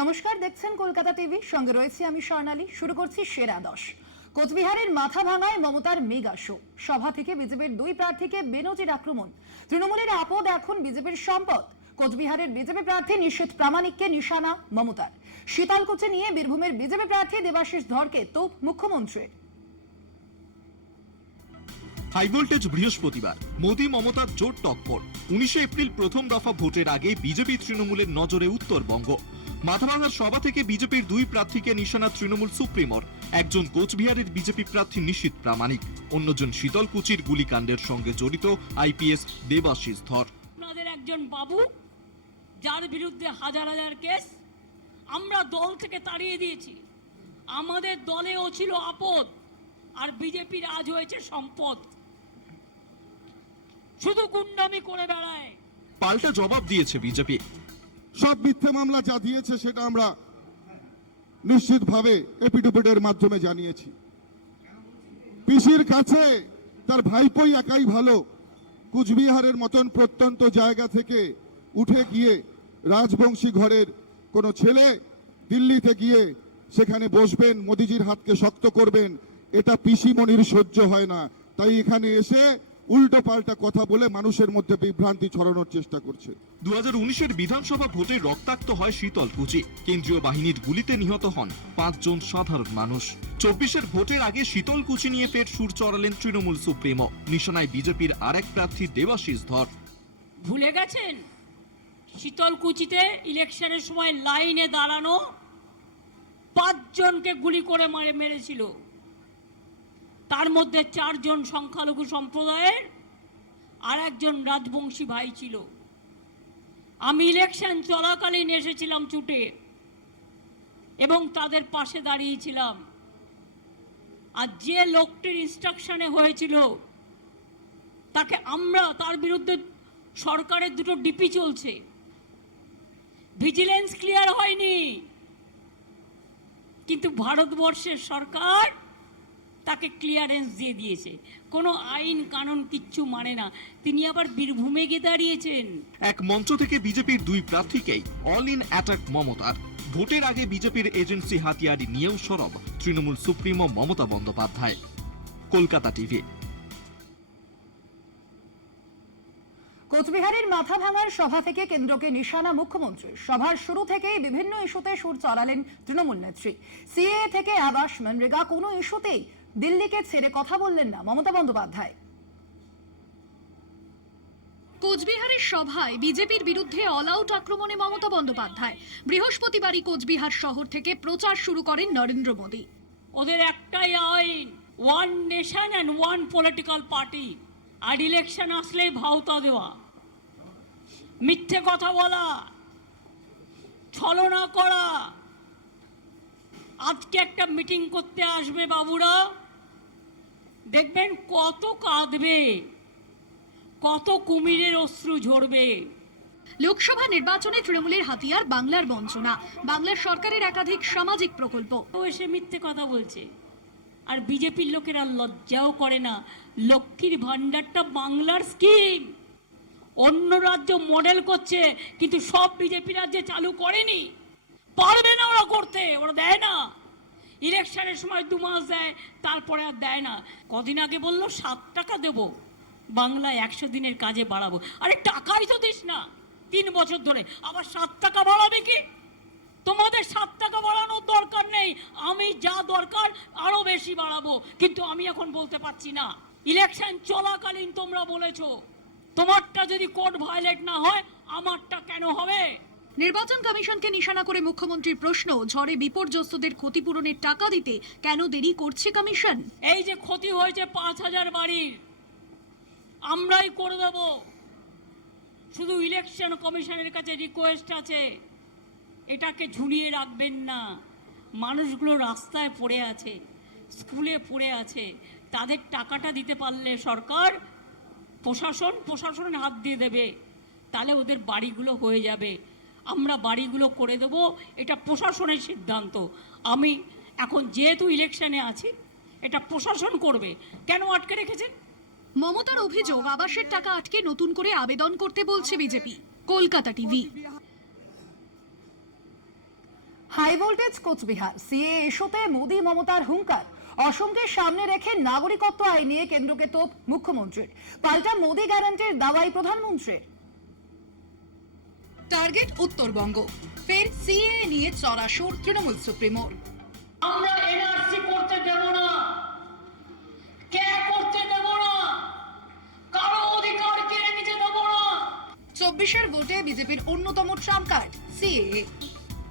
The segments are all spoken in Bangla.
নমস্কার, দেখছেন কলকাতা টিভি, সঙ্গে রয়েছে আমি স্বর্ণালী। শুরু করছি সেরা 10। কোচবিহারের মাথা ভাঙায় মমতার মেগা শো। সভা থেকে বিজেপির দুই প্রার্থীকে বেনজির আক্রমণ। তৃণমূলের আপদ এখন বিজেপির সম্পদ। কোচবিহারের বিজেপি প্রার্থী নিশীথ প্রামাণিককে নিশানা মমতার। শীতলকুচি নিয়ে বীরভূমের বিজেপি প্রার্থী দেবাশিস ধরকে তোপ মুখ্যমন্ত্রীর। হাই ভোল্টেজ বৃহস্পতিবার মোদি মমতার জোর টক্কর। 19 এপ্রিল প্রথম দফা ভোটের আগে বিজেপি তৃণমূলের নজরে উত্তরবঙ্গ। মাথাভাঙার সভা থেকে বিজেপির দুই প্রার্থীকে নিশানা তৃণমূল সুপ্রিমোর। একজন কোচবিহারের বিজেপি প্রার্থী নিশীথ প্রামাণিক, অন্যজন শীতলকুচির গুলিকাণ্ডের সঙ্গে জড়িত আইপিএস দেবাশিস ধর। আপনাদের একজন বাবু যার বিরুদ্ধে হাজার হাজার কেস, আমরা দল থেকে তাড়িয়ে দিয়েছি। আমাদের দলেও ছিল আপদ, আর বিজেপির আজ হয়েছে সম্পদ। শুধু গুন্ডামি করে বেড়ায়। পাল্টা জবাব দিয়েছে বিজেপি। সব মিথ্যে মামলা যা দিয়েছে সেটা আমরা নিশ্চিতভাবে এপিডোপিডের মাধ্যমে জানিয়েছি। পিসির কাছে তার ভাইপোই একাই ভালো। কুচবিহারের মতন প্রত্যন্ত জায়গা থেকে উঠে গিয়ে রাজবংশী ঘরের কোনো ছেলে দিল্লিতে গিয়ে সেখানে বসবেন, মোদিজির হাতকে শক্ত করবেন, এটা পিসি মনির সহ্য হয় না। তাই এখানে এসে উল্টো পাল্টা কথা বলে মানুষের মধ্যে বিভ্রান্তি ছড়ানোর চেষ্টা করছে। 2019-এর বিধানসভা ভোটে রক্তাক্ত হয় শীতলকুচি। কেন্দ্রীয় বাহিনীর গুলিতে নিহত হন 5 জন সাধারণ মানুষ। 24-এর ভোটের আগে শীতলকুচি নিয়ে ফের সুর চড়ালেন তৃণমূল সুপ্রিমো। নিশানায় বিজেপির আরেক প্রার্থী দেবাশিস ধর। ভুলে গেছেন শীতলকুচিতে ইলেকশনের সময় লাইনে দাঁড়ানো 5 জনকে গুলি করে মেরেছিল। তার মধ্যে 4 জন সংখ্যালঘু সম্প্রদায়ের, আর একজন রাজবংশী ভাই ছিল। আমি ইলেকশন চলাকালীন এসেছিলাম ছুটে এবং তাদের পাশে দাঁড়িয়েছিলাম। আর যে লোকটির ইনস্ট্রাকশনে হয়েছিল তাকে তার বিরুদ্ধে সরকারের 2টো ডিপি চলছে, ভিজিলেন্স ক্লিয়ার হয়নি, কিন্তু ভারতবর্ষের সরকার তাকে ক্লিয়ারেন্স দিয়ে দিয়েছে। কোনো আইন কানুন কিচ্ছু মানে না। তিনি আবার বীরভূমে গিয়ে দাঁড়িয়েছেন। এক মঞ্চ থেকে বিজেপির দুই প্রার্থীকেই অল ইন অ্যাটাক মমতার। ভোটের আগে বিজেপির এজেন্সি হাতিয়ারি নিয়েও সরব তৃণমূল সুপ্রিমো মমতা বন্দ্যোপাধ্যায়। কলকাতা টিভি। কোচবিহারের মাথা ভাঙার সভা থেকে কেন্দ্রকে নিশানা মুখ্যমন্ত্রী। সভার শুরু থেকেই বিভিন্ন ইস্যুতে সুর চড়ালেন তৃণমূল নেত্রী। সিএ থেকে আবাস, মনরেগা, কোনো ইস্যুতেই দিল্লিকে ছেড়ে কথা বললেন না মমতা বন্দ্যোপাধ্যায়। কোচবিহারের সভায় বিজেপির বিরুদ্ধে অল আউট আক্রমণে মমতা বন্দ্যোপাধ্যায়। বৃহস্পতিবারই কোচবিহার শহর থেকে প্রচার শুরু করেন নরেন্দ্র মোদী। ওদের একটাই আইন, one nation and one political party. আর ইলেকশন আসলেই ভাওতা দেওয়া, মিথ্যে কথা বলা, ছলনা করা। আজকে একটা মিটিং করতে আসবে বাবুরা, দেখবেন কত কাঁদবে, কত কুমিরের অশ্রু ঝরবে। লোকসভা নির্বাচনে তৃণমূলের হাতিয়ার বাংলার বঞ্চনা, বাংলার সরকারের একাধিক সামাজিক প্রকল্প। ও এসে মিথ্যে কথা বলছে। আর বিজেপির লোকেরা লজ্জাও করে না। লক্ষ্মীর ভান্ডারটা বাংলার স্কিম, অন্য রাজ্য মডেল করছে, কিন্তু সব বিজেপি রাজ্যে চালু করেনি। পারবে না ওরা করতে, ওরা দেয় না। ইলেকশনের সময় 2 মাস দেয়, তারপরে আর দেয় না। কদিন আগে বললো 7 টাকা দেবো, বাংলায় 100 দিনের কাজে বাড়াবো। আরে টাকাই তো দিস না 3 বছর ধরে, আবার 7 টাকা বাড়াবে কি? তোমাদের 7 টাকা বাড়ানোর দরকার নেই, আমি যা দরকার আরো বেশি বাড়াবো, কিন্তু আমি এখন বলতে পারছি না। ইলেকশন চলাকালীন তোমরা বলেছো তোমারটা যদি কোড ভায়োলেট না হয় আমারটা কেন হবে? নির্বাচন কমিশনকে নিশানা করে মুখ্যমন্ত্রীর প্রশ্ন, ঝড়ে বিপর্যস্তদের ক্ষতিপূরণের টাকা দিতে কেন দেরি করছে কমিশন? এই যে ক্ষতি হয়েছে 5000 বাড়ির, আমরাই করে দেব। শুধু ইলেকশন কমিশনের কাছে রিকোয়েস্ট আছে, এটাকে ঝুলিয়ে রাখবেন না। মানুষগুলো রাস্তায় পড়ে আছে, স্কুলে পড়ে আছে, তাদের টাকাটা দিতে পারলে সরকার, প্রশাসনের হাত দিয়ে দেবে, তাহলে ওদের বাড়িগুলো হয়ে যাবে। আমরা বাড়িগুলো করে দেব, এটা প্রশাসনের সিদ্ধান্ত। আমি এখন যেহেতু ইলেকশনে আছি, এটা প্রশাসন করবে। কেন আটকে রেখেছেন? মমতার অভিযোগ, আবাসের টাকা আটকে নতুন করে আবেদন করতে বলছে BJP. Kolkata TV. High voltage Coochbehar CA ইস্যুতে মোদি মমতার হুঙ্কার, অসমকে সামনে রেখে নাগরিকত্ব আইন নিয়ে কেন্দ্রকে তোপ মুখ্যমন্ত্রীর, পাল্টা মোদি গ্যারান্টির দাওয়াই প্রধানমন্ত্রীর। টার্গেট উত্তরবঙ্গ, ফের সিএ নিয়ে চড়া সুর তৃণমূল সুপ্রিমোর। আমরা এনআরসি করতে দেব না, কে করতে দেব না, কারো অধিকার কেড়ে নিতে দেব না। 24-এর ভোটে বিজেপির অন্যতম ট্রাম্প কার্ড সিএএ।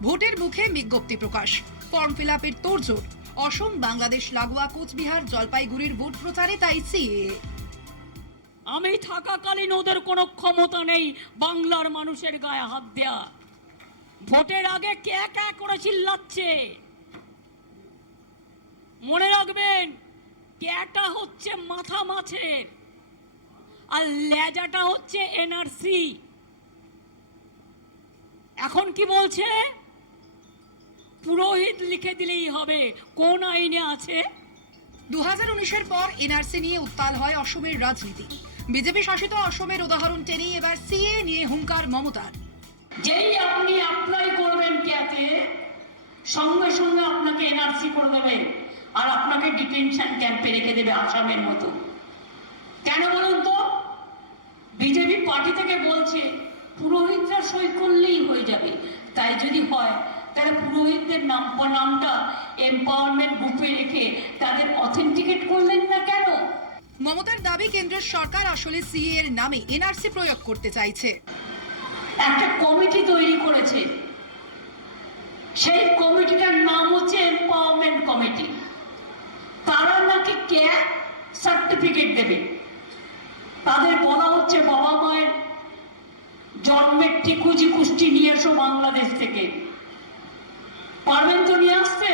ভোটের মুখে বিজ্ঞপ্তি প্রকাশ, ফর্ম ফিল আপের তোড়জোড়। অসম বাংলাদেশ লাগোয়া কোচবিহার জলপাইগুড়ির ভোট প্রচারে তাই সিএএ। আমি থাকাকালীন ওদের কোনো ক্ষমতা নেই বাংলার মানুষের গায়ে হাত দেয়া। ভোটের আগে কে কে করে চিল্লাচ্ছে, মনে রাখবেন ক্যাটা হচ্ছে মাথা মাছের আর লেজাটা হচ্ছে এনআরসি। এখন কি বলছে? পুরোহিত লিখে দিলেই হবে, কোন আইনে আছে? 2019-এর পর এনআরসি নিয়ে উত্তাল হয় অসমের রাজনীতি। বিজেপি শাসিত অসমের উদাহরণ টেনেই এবার সিএ নিয়ে হুঙ্কার মমতার। যেই আপনি অ্যাপ্লাই করবেন ক্যাতে, সঙ্গে সঙ্গে আপনাকে এনআরসি করে দেবে আর আপনাকে ডিটেনশন ক্যাম্পে রেখে দেবে আসামের মতো। কেন বলুন তো? বিজেপি পার্টি থেকে বলছে পুরোহিতরা সই করলেই হয়ে যাবে। তাই যদি হয় তাহলে পুরোহিতদের নামটা এম্পাওয়ারমেন্ট গ্রুপে রেখে তাদের অথেন্টিকেট করলেন না কেন? মমতার দাবি কেন্দ্রের সরকার আসলে সিএ এর নামে এনআরসি প্রয়োগ করতে চাইছে। একটা কমিটি তৈরি করেছে, সেই কমিটিটার নাম হচ্ছে এম্পাওয়ারমেন্ট কমিটি। তারা নাকি ক্যাট সার্টিফিকেট দেবে। তাদের বলা হচ্ছে বাবা মায়ের জন্মের টিকুজি কুষ্টি নিয়ে এসো বাংলাদেশ থেকে। পারবেন তো নিয়ে আসতে?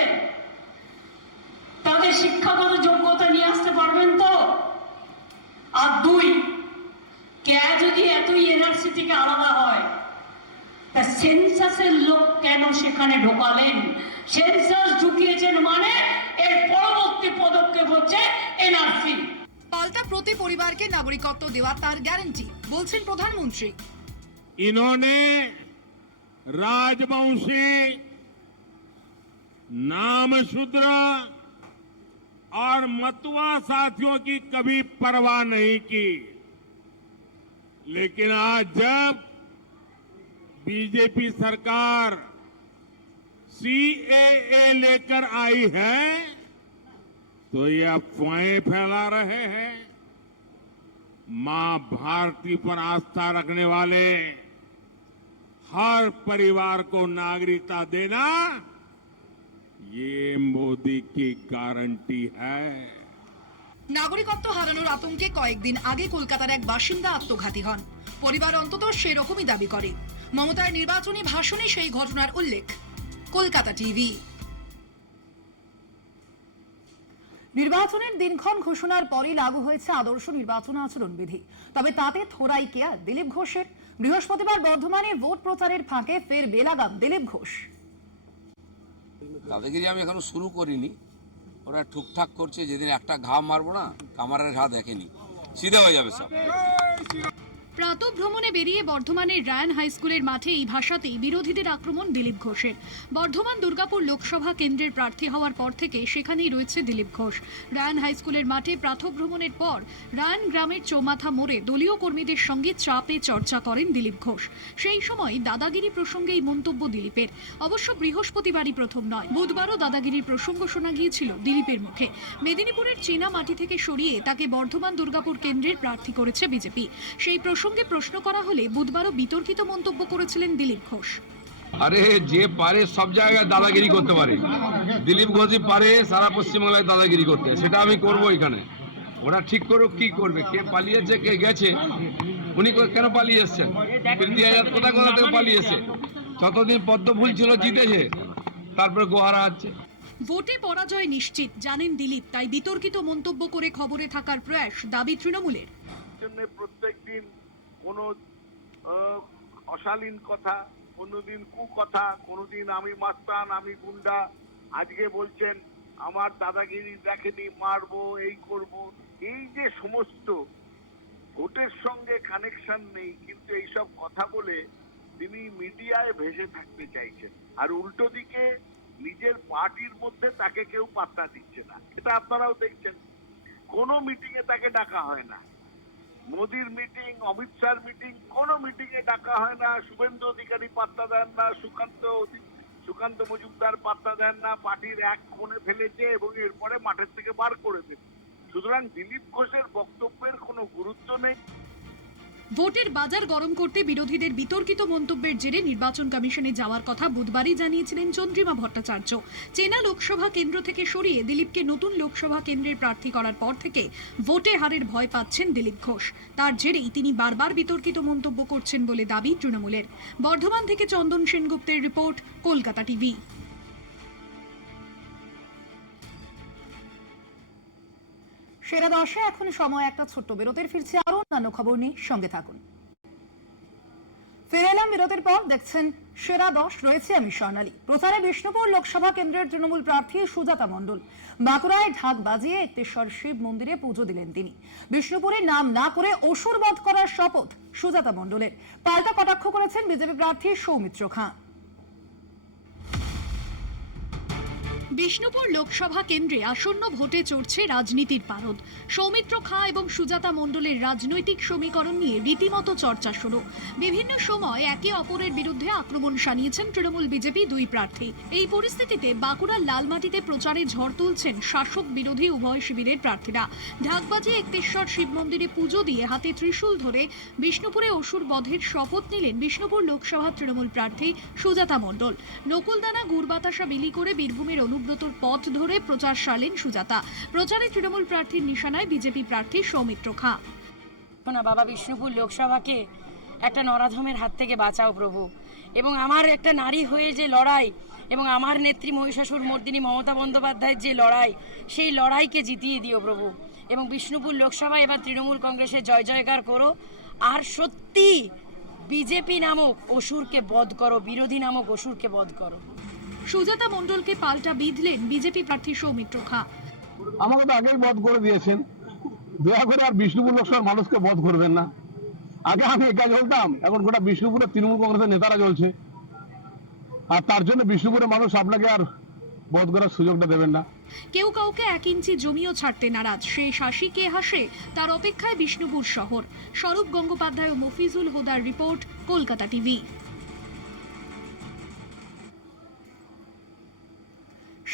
তাদের শিক্ষাগত যোগ্যতা নিয়ে আসতে পারবেন তো? আর দুই, কে যদি এতই এনআরসি থেকে আলাদা হয় তা সেন্সাসের লোক কেন সেখানে ঢোকালেন? সেন্সাস ঢুকিয়েছেন মানে এর পরবর্তী পদক্ষেপ হচ্ছে এনআরসি। পাল্টা প্রতি পরিবারকে নাগরিকত্ব দেওয়া তার গ্যারান্টি, বলছেন প্রধানমন্ত্রী। इन्होंने राजवंशी, नामशूद्र और मतुआ साथियों की कभी परवाह नहीं की, लेकिन आज जब बीजेपी सरकार सीएए लेकर आई है तो ये अफवाहें फैला रहे हैं। मां भारती पर आस्था रखने वाले हर परिवार को नागरिकता देना ये मोदी की गारंटी है। নাগরিকত্ব হারানোর আতঙ্কে কয়েকদিন আগে কলকাতার এক বাসিন্দা আত্মঘাতী হন। পরিবার অন্তত সেরকমই দাবি করে। মমতার নির্বাচনী ভাষণে সেই ঘটনার উল্লেখ। কলকাতা টিভি। নির্বাচনের দিনক্ষণ ঘোষণার পরই লাগু হয়েছে আদর্শ নির্বাচন আচরণ বিধি। তবে তাতে থোড়াই কেয়ার দিলীপ ঘোষের। বৃহস্পতিবার বর্ধমানে ভোট প্রচারের ফাঁকে ফের বেলাগাম দিলীপ ঘোষ। দাদাগিরি আমি এখনো শুরু করিনি, ওরা ঠিকঠাক করছে। যেদিন একটা ঘা মারবো না, কামারের ঘা দেখেনি, সিধা হয়ে যাবে সব। প্রাতঃভ্রমণে বেরিয়ে বর্ধমানের রায়ান হাই স্কুলের মাঠে এই ভাষাতেই বিরোধীদের আক্রমণ দিলীপ ঘোষের। বর্ধমান দুর্গাপুর লোকসভা কেন্দ্রের প্রার্থী হওয়ার পর থেকে সেখানেই রয়েছে দিলীপ ঘোষ। রায়ান হাই স্কুলের মাঠে প্রাতঃভ্রমণের পর রায়ান গ্রামের চৌমাথা মোড়ে দলীয় কর্মীদের সঙ্গে চাপে চর্চা করেন দিলীপ ঘোষ। সেই সময় দাদাগিরি প্রসঙ্গে এই মন্তব্য দিলীপের। অবশ্য বৃহস্পতিবারই প্রথম নয়, বুধবারও দাদাগিরির প্রসঙ্গ শোনা গিয়েছিল দিলীপের মুখে। মেদিনীপুরের চীনা মাটি থেকে সরিয়ে তাকে বর্ধমান দুর্গাপুর কেন্দ্রের প্রার্থী করেছে বিজেপি। সেই প্রসঙ্গে প্রশ্ন করা হলে বুধবারও বিতর্কিত মন্তব্য করেছিলেন দিলীপ ঘোষ। আরে যে পারে সব জায়গায় দাদাগিরি করতে পারে, দিলীপ ঘোষই পারে সারা পশ্চিমবাংলায় দাদাগিরি করতে, সেটা আমি করব এখানে। ওরা ঠিক করুক কি করবে, কে পালিয়েছে কে গেছে। উনি কেন পালিয়ে এসছেন? প্রীতি আজাদ কোথা কোথা থেকে পালিয়ে এসছে? যতদিন পদ্ম ফুল ছিল জিতেছে, তারপরে গোহারা আছে। ভোটে পরাজয় নিশ্চিত জানেন দিলীপ, তাই বিতর্কিত মন্তব্য করে খবরে থাকার প্রয়াস, দাবি তৃণমূলের। প্রত্যেকদিন কোন অশালীন কথা, কোনোদিন কুকথা, কোনোদিন আমি মাস্তান আমি গুন্ডা, আজকে বলছেন আমার দাদাগিরি দেখেনি, মারবো, এই করব। এই যে সমস্ত ভোটের সঙ্গে কানেকশন নেই, কিন্তু এইসব কথা বলে তিনি মিডিয়ায় ভেসে থাকতে চাইছেন, আর উল্টো দিকে নিজের পার্টির মধ্যে তাকে কেউ পাত্তা দিচ্ছে না। এটা আপনারাও দেখছেন, কোনো মিটিং এ তাকে ডাকা হয় না। মোদির মিটিং, অমিত শাহর মিটিং, কোনো মিটিং এ ডাকা হয় না। শুভেন্দু অধিকারী পাত্তা দেন না, সুকান্ত মজুমদার পাত্তা দেন না, পার্টির এক কোণে ফেলেছে এবং এরপরে মাঠের থেকে বার করে দেবে। সুতরাং দিলীপ ঘোষের বক্তব্যের কোনো গুরুত্ব নেই। ভোটের বাজার গরম করতে বিরোধীদের বিতর্কিত মন্তব্যের জেরে নির্বাচন কমিশনে যাওয়ার কথা বুধবারই জানিয়েছিলেন চন্দ্রিমা ভট্টাচার্য। চেনা লোকসভা কেন্দ্র থেকে সরিয়ে দিলীপকে নতুন লোকসভা কেন্দ্রের প্রার্থী করার পর থেকে ভোটে হারের ভয় পাচ্ছেন দিলীপ ঘোষ। তার জেরেই তিনি বারবার বিতর্কিত মন্তব্য করছেন বলে দাবি তৃণমূলের। বর্ধমান থেকে চন্দন সেনগুপ্তের রিপোর্ট, কলকাতা টিভি। সেরা দশে এখন সময় একটা ছোট্ট বিরতির, ফিরছে আরো অন্যান্য খবর নিয়ে, সঙ্গে থাকুন। ফিরে এলাম বিরতির পর, দেখছেন সেরা 10, রয়েছে আমি স্বর্ণালী। প্রচারে বিষ্ণুপুর লোকসভা কেন্দ্রের তৃণমূল প্রার্থী সুজাতা মণ্ডল। বাঁকুড়ায় ঢাক বাজিয়ে একতেশ্বর শিব মন্দিরে পুজো দিলেন তিনি। বিষ্ণুপুরের নাম না করে অসুর বধ করার শপথ সুজাতা মণ্ডলের। পাল্টা কটাক্ষ করেছেন বিজেপি প্রার্থী সৌমিত্র খাঁ। বিষ্ণুপুর লোকসভা কেন্দ্রে আসন্ন ভোটে চড়ছে রাজনীতির পারদ। সৌমিত্র খাঁ এবং সুজাতা মণ্ডলের রাজনৈতিক সমীকরণ নিয়ে রীতিমতো চর্চা শুরু। বিভিন্ন সময় একে অপরের বিরুদ্ধে আক্রমণ শানিয়েছেন তৃণমূল বিজেপি দুই প্রার্থী। এই পরিস্থিতিতে বাঁকুড়ার লালমাটিতে প্রচারে ঝড় তুলছেন শাসক বিরোধী উভয় শিবিরের প্রার্থীরা। ঢাকবাজি একতেশ্বর শিব মন্দিরে পুজো দিয়ে হাতে ত্রিশূল ধরে বিষ্ণুপুরে অসুর বধের শপথ নিলেন বিষ্ণুপুর লোকসভা তৃণমূল প্রার্থী সুজাতা মণ্ডল। নকুলদানা গুড় বাতাসা বিলি করে বীরভূমের অনুব্রতর পথ ধরে প্রচার সারলেন সুজাতা। প্রচারে তৃণমূল প্রার্থীর নিশানায় বিজেপি প্রার্থী সৌমিত্র খাঁ। না বাবা, বিষ্ণুপুর লোকসভাকে একটা নরাধমের হাত থেকে বাঁচাও প্রভু, এবং আমার একটা নারী হয়ে যে লড়াই এবং আমার নেত্রী মহিষাসুর মর্দিনী মমতা বন্দ্যোপাধ্যায়ের যে লড়াই, সেই লড়াইকে জিতিয়ে দিও প্রভু। এবং বিষ্ণুপুর লোকসভা এবার তৃণমূল কংগ্রেসের জয় জয়কার করো, আর সত্যি বিজেপি নামক অসুরকে বধ করো, বিরোধী নামক অসুরকে বধ করো। সুজাতা মণ্ডলকে পাল্টা বিঁধলেন বিজেপি প্রার্থী সৌমিত্র খাঁ। আমাকে তো আগেই বধ করে দিয়েছেন, দয়া করে আর বিষ্ণুপুর লোকসভার মানুষকে বধ করবেন না। আগে আমি একা জ্বলতাম, এখন গোটা বিষ্ণুপুরে তৃণমূল কংগ্রেসের নেতারা জ্বলছে, আর তার জন্য বিষ্ণুপুরের মানুষ আপনাকে আর বধ করার সুযোগটা দেবেন না। কেউ কাউকে 1 ইঞ্চি জমিও ছাড়তে নারাজ, সেই হাসি কে হাসে তার অপেক্ষায় বিষ্ণুপুর শহর। স্বরূপ গঙ্গোপাধ্যায় ও মফিজুল হুদার রিপোর্ট, কলকাতা টিভি।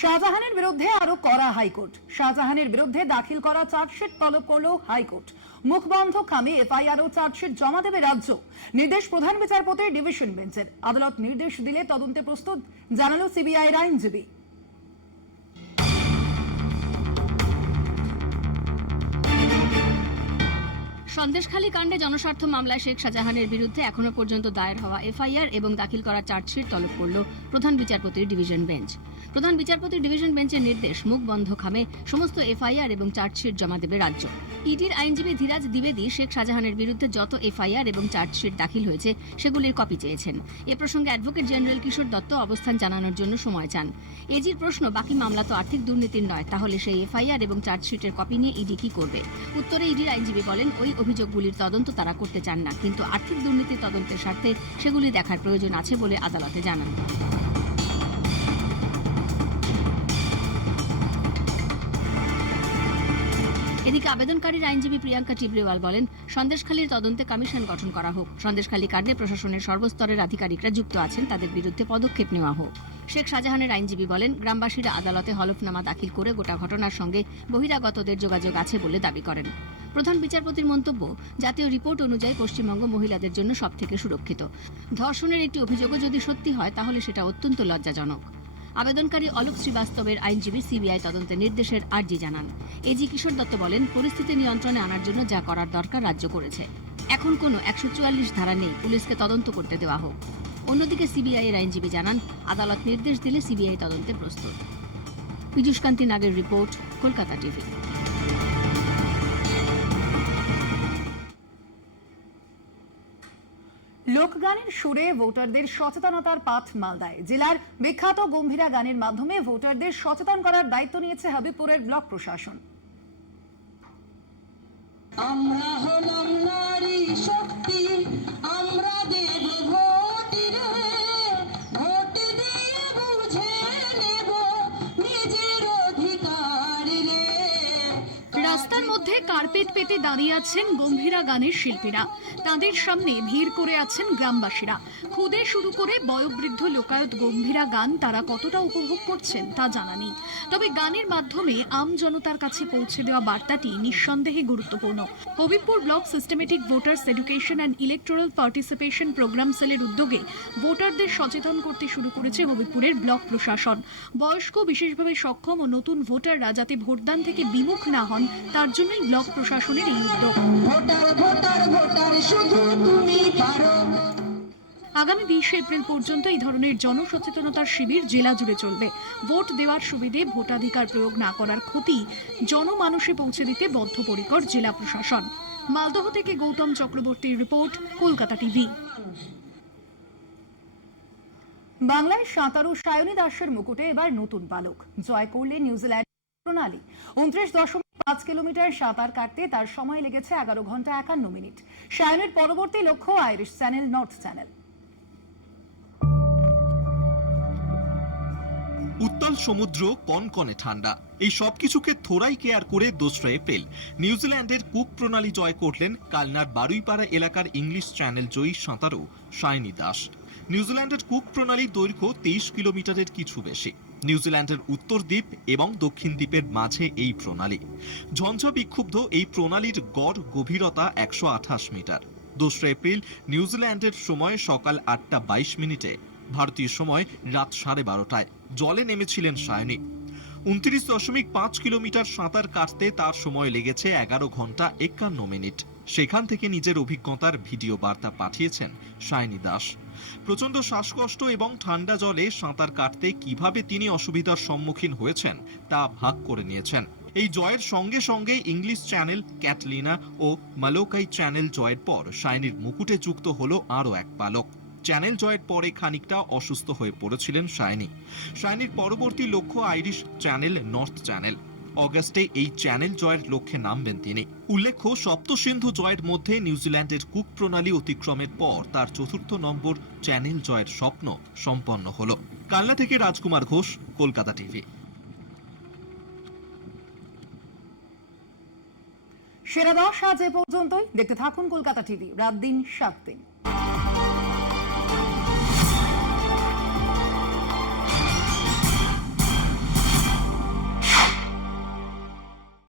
শাহজাহানের বিরুদ্ধে আরো কড়া হাইকোর্ট। শাহজাহানের বিরুদ্ধে দাখিল করা চার্জশিট তলব করল হাইকোর্ট। মুখবন্ধ খামে এফআইআর ও চার্জশিট জমা দেবে রাজ্য। নির্দেশ প্রধান বিচারপতির ডিভিশন বেঞ্চের। আদালত নির্দেশ দিলে তদন্তে প্রস্তুত, জানালো সিবিআইর আইনজীবী। সন্দেশখালী কাণ্ডে জনস্বার্থ মামলায় শেখ শাহজাহানের বিরুদ্ধে এখনো পর্যন্ত দায়ের হওয়া এফআইআর এবং দাখিল করা চার্জশিট তলব করল প্রধান বিচারপতির ডিভিশন বেঞ্চ। প্রধান বিচারপতির ডিভিশন বেঞ্চের নির্দেশ, মুখ বন্ধ খামে সমস্ত এফআইআর এবং চার্জশিট জমা দেবে রাজ্য। ইডির আইনজীবী ধীরাজ দ্বিবেদী শেখ শাহজাহানের বিরুদ্ধে যত এফআইআর এবং চার্জশিট দাখিল হয়েছে সেগুলির কপি চেয়েছেন। এ প্রসঙ্গে অ্যাডভোকেট জেনারেল কিশোর দত্ত অবস্থান জানানোর জন্য সময় চান। এজির প্রশ্ন, বাকি মামলা তো আর্থিক দুর্নীতির নয়, তাহলে সেই এফআইআর এবং চার্জশিটের কপি নিয়ে ইডি কি করবে? উত্তরে ইডির আইনজীবী বলেন, ওই অভিযোগগুলির তদন্ত তারা করতে চান না, কিন্তু আর্থিক দুর্নীতির তদন্তের স্বার্থে সেগুলি দেখার প্রয়োজন আছে বলে আদালতে জানান। এদিকে আবেদনকারীর আইনজীবী প্রিয়াঙ্কা টিবরেওয়াল বলেন, সন্দেশখালীর তদন্তে কমিশন গঠন করা হোক। সন্দেশখালী কাণ্ডে প্রশাসনের সর্বস্তরের আধিকারিকরা যুক্ত আছেন, তাদের বিরুদ্ধে পদক্ষেপ নেওয়া হোক। শেখ শাহজাহানের আইনজীবী বলেন, গ্রামবাসীরা আদালতে হলফনামা দাখিল করে গোটা ঘটনার সঙ্গে বহিরাগতদের যোগাযোগ আছে বলে দাবি করেন। প্রধান বিচারপতির মন্তব্য, জাতীয় রিপোর্ট অনুযায়ী পশ্চিমবঙ্গ মহিলাদের জন্য সবথেকে সুরক্ষিত। ধর্ষণের একটি অভিযোগও যদি সত্যি হয় তাহলে সেটা অত্যন্ত লজ্জাজনক। আবেদনকারী অলোক শ্রীবাস্তবের আইনজীবী সিবিআই তদন্তের নির্দেশের আর্জি জানান। এজি কিশোর দত্ত বলেন, পরিস্থিতি নিয়ন্ত্রণে আনার জন্য যা করার দরকার রাজ্য করেছে। এখন কোনো 144 ধারা নেই, পুলিশকে তদন্ত করতে দেওয়া হোক। অন্যদিকে সিবিআই এর আইনজীবী জানান, আদালত নির্দেশ দিলে সিবিআই তদন্তে প্রস্তুত। পীযূষ কান্তি নাগের রিপোর্ট, কলকাতা টিভি। লোকগানের সুরে ভোটারদের সচেতনতার পাঠ মালদায়। জেলার বিখ্যাত গম্ভীরা গানের মাধ্যমে ভোটারদের সচেতন করার দায়িত্ব নিয়েছে হাবিবপুরের ব্লক প্রশাসন। আমরা হলাম নারী শক্তি, আমরা দেব ভোট রাস্তার মধ্যে কার্পেট পেতে দাঁড়িয়ে আছেন গম্ভীরা গানের শিল্পীরা। তাদের সামনে ভিড় করে আছেন গ্রামবাসীরা। খুদে শুরু করে বয়োবৃদ্ধ লোকায়ত গম্ভীরা গান তারা কতটা উপভোগ করছেন তা জানা নেই। তবে গানের মাধ্যমে আম জনতার কাছে পৌঁছে দেওয়া বার্তাটি নিঃসন্দেহে গুরুত্বপূর্ণ। Habibpur block systematic voters education and electoral participation programme সেলের উদ্যোগে ভোটারদের সচেতন করতে শুরু করেছে হবিবপুরের ব্লক প্রশাসন। বয়স্ক, বিশেষভাবে সক্ষম ও নতুন ভোটাররা যাতে ভোটদান থেকে বিমুখ না হন তার জন্যই ব্লক প্রশাসনের এই উদ্যোগ। আগামী 20 এপ্রিল পর্যন্ত এই ধরনের জনসচেতনতার শিবির জেলা জুড়ে চলবে। ভোট দেওয়ার সুবিধে ভোটাধিকার প্রয়োগ না করার ক্ষতি জনমানসে পৌঁছে দিতে বদ্ধপরিকর জেলা প্রশাসন। মালদহ থেকে গৌতম চক্রবর্তীর রিপোর্ট, কলকাতা টিভি। বাংলায় সাঁতারু সায়নী দাসের মুকুটে এবার নতুন পালক। জয় করলে নিউজিল্যান্ড প্রণালী। 29.5 কিলোমিটার সাঁতার কাটতে তার সময় লেগেছে 11 ঘন্টা 51 মিনিট। সায়নের পরবর্তী লক্ষ্য আইরিশ চ্যানেল, নর্থ চ্যানেল। উত্তাল সমুদ্র, কনকনে ঠান্ডা, এই সবকিছুকে থোড়াই কেয়ার করে 2 এপ্রিল নিউজিল্যান্ডের কুক প্রণালী জয় করলেন কালনার বারুইপাড়া এলাকার ইংলিশ চ্যানেল জয়ী সাঁতারু সায়নী দাস। নিউজিল্যান্ডের কুক প্রণালীর দৈর্ঘ্য 23 কিলোমিটারের কিছু বেশি। নিউজিল্যান্ডের উত্তর দ্বীপ এবং দক্ষিণ দ্বীপের মাঝে এই প্রণালী। ঝঞ্ঝা বিক্ষুব্ধ এই প্রণালীর গড় গভীরতা 128 মিটার। 2 এপ্রিল নিউজিল্যান্ডের সময় সকাল 8:22 মিনিটে, ভারতীয় সময় রাত 12:30টায় জলে নেমেছিলেন সায়নী। 29.5 কিলোমিটার সাঁতার কাটতে তার সময় লেগেছে 11 ঘন্টা 51 মিনিট। সেখান থেকে নিজের অভিজ্ঞতার ভিডিও বার্তা পাঠিয়েছেন সায়নী দাস। প্রচন্ড শ্বাসকষ্ট এবং ঠান্ডা জলে সাঁতার কাটতে কিভাবে তিনি অসুবিধার সম্মুখীন হয়েছেন তা ভাগ করে নিয়েছেন। এই জয়ের সঙ্গে সঙ্গে ইংলিশ চ্যানেল, ক্যাটলিনা ও মালোকাই চ্যানেল জয়ের পর সায়নীর মুকুটে যুক্ত হলো আরও এক পালক। চ্যানেল জয়ের পরে খানিকটা অসুস্থ হয়ে পড়েছিলেন সায়নী। সায়নীর পরবর্তী লক্ষ্য আইরিশ চ্যানেল, নর্থ চ্যানেল। অগাস্টে এই চ্যানেল জয়ের লক্ষ্যে নামবেন তিনি। উল্লেখ্য, সপ্তসিন্ধু জয়ের মধ্যে নিউজিল্যান্ডের কুক প্রণালী অতিক্রমের পর তার 4র্থ নম্বর চ্যানেল জয়ের স্বপ্ন সম্পন্ন হলো। কালনা থেকে রাজকুমার ঘোষ, কলকাতা টিভি। সেরা 10 আজ এ পর্যন্তই। দেখতে থাকুন কলকাতা টিভি, রাত দিন 7 দিন।